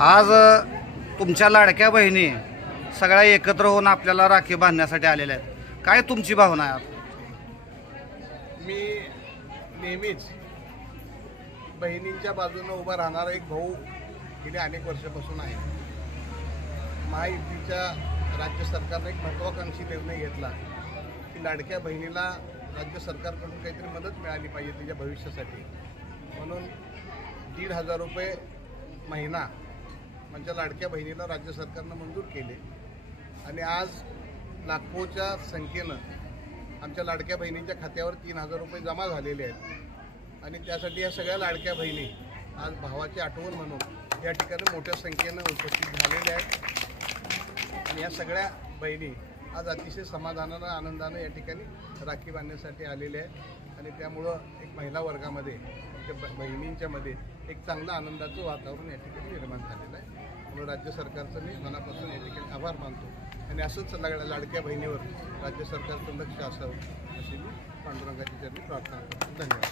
आज तुमच्या लाडक्या बहिणी सगळ्या एकत्र होऊन आपल्याला राखी बांधण्यासाठी आलेल्या आहेत। काय तुमची भावना आहे? मी नेहमीच बहिणींच्या बाजूने उभा राहणारा एक भाऊ गेले अनेक वर्षापासून आहे। महायुतीच्या राज्य सरकारने एक महत्त्वाकांक्षी निर्णय घेतला की लाडक्या बहिणीला राज्य सरकारकडून काहीतरी मदत मिळाली पाहिजे तिच्या भविष्यासाठी, म्हणून 1,500 रुपये महिना म्हणजे लाडक्या बहिणीला राज्य सरकारनं मंजूर केले आणि आज लाखोच्या संख्येनं आमच्या लाडक्या बहिणींच्या खात्यावर 3,000 रुपये जमा झालेले आहेत आणि त्यासाठी या सगळ्या लाडक्या बहिणी आज भावाची आठवण म्हणून या ठिकाणी मोठ्या संख्येनं उपस्थित झालेल्या आहेत आणि या सगळ्या बहिणी आज अतिशय समाधानानं आनंदानं या ठिकाणी राखी बांधण्यासाठी आलेल्या आहेत आणि त्यामुळं एक महिला वर्गामध्ये बहिणींच्यामध्ये एक चांगलं आनंदाचं वातावरण या ठिकाणी निर्माण झालेलं आहे। म्हणून राज्य सरकारचं मी मनापासून या ठिकाणी आभार मानतो आणि असंच लाडक्या बहिणीवर राज्य सरकारचं लक्ष असावं अशी मी पांडुरंगाची चरणी प्रार्थना करतो। धन्यवाद।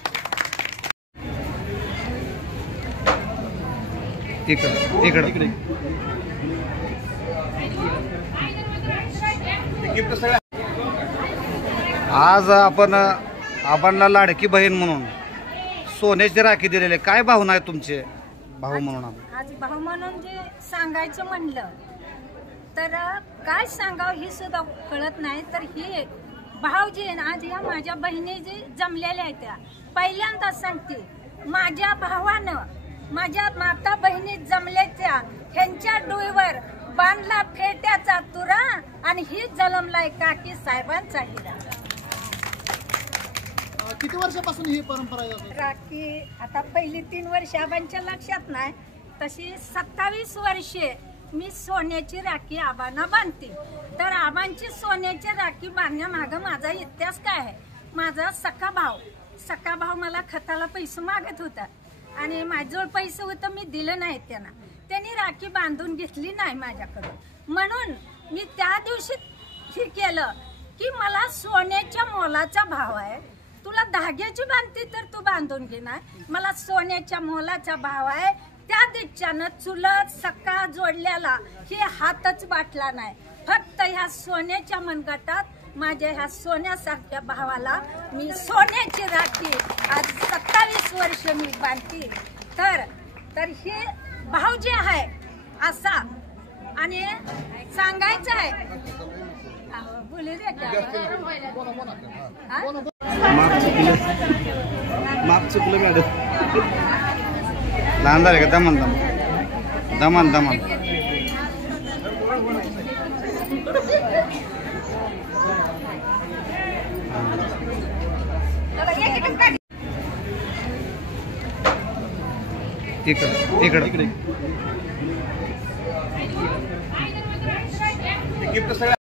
आज आपण लाडकी बहीण म्हणून सोन्याची राखी दिलेली, काय भावना आहे तुमचे भाऊ म्हणून? आज भाऊ म्हणून जे सांगायचं म्हणलं तर काय सांगावं हे सुद्धा कळत नाही। तर हे भाऊ जे आज या माझ्या बहिणी जे जमलेल्या आहेत त्या पहिल्यांदा सांगते, माझ्या भावानं माझ्या माता बहिणी जमल्या त्या ह्यांच्या डोईवर बांधला फेट्याचा तुरा आणि ही जलमलाय काकी साहेबांचा हिरा। किती वर्षापासून ही परंपरा आहे राखी? आता पहिली 3 वर्ष आबांच्या लक्षात नाही, तशी 27 वर्षे मी सोन्याची राखी आबांना बांधते। तर आबांची सोन्याची राखी बांधण्यामागं माझा इतिहास काय आहे? माझा सखा भाव मला खताला पैसे मागत होता आणि माझ्याजवळ पैसे होतं, मी दिलं नाही त्यांनी राखी बांधून घेतली नाही माझ्याकडून, म्हणून मी त्या दिवशी हे केलं की मला सोन्याच्या मोलाचा भाव आहे, तुला धाग्याची बांधते तर तू बांधून घेणार, मला सोन्याच्या मोलाचा भाव आहे। त्या दिवसानं चुलत सक्का जोडल्याला हे हातच वाटला नाही, फक्त ह्या सोन्याच्या मनगटात माझ्या ह्या सोन्यासारख्या भावाला मी सोन्याची राखी आज 27 वर्ष मी बांधते। तर हे भाव जे आहे असा आणि सांगायचं आहे बोलू दे माफ चुकलं मॅडम, लहान झाले का? दमान इकडे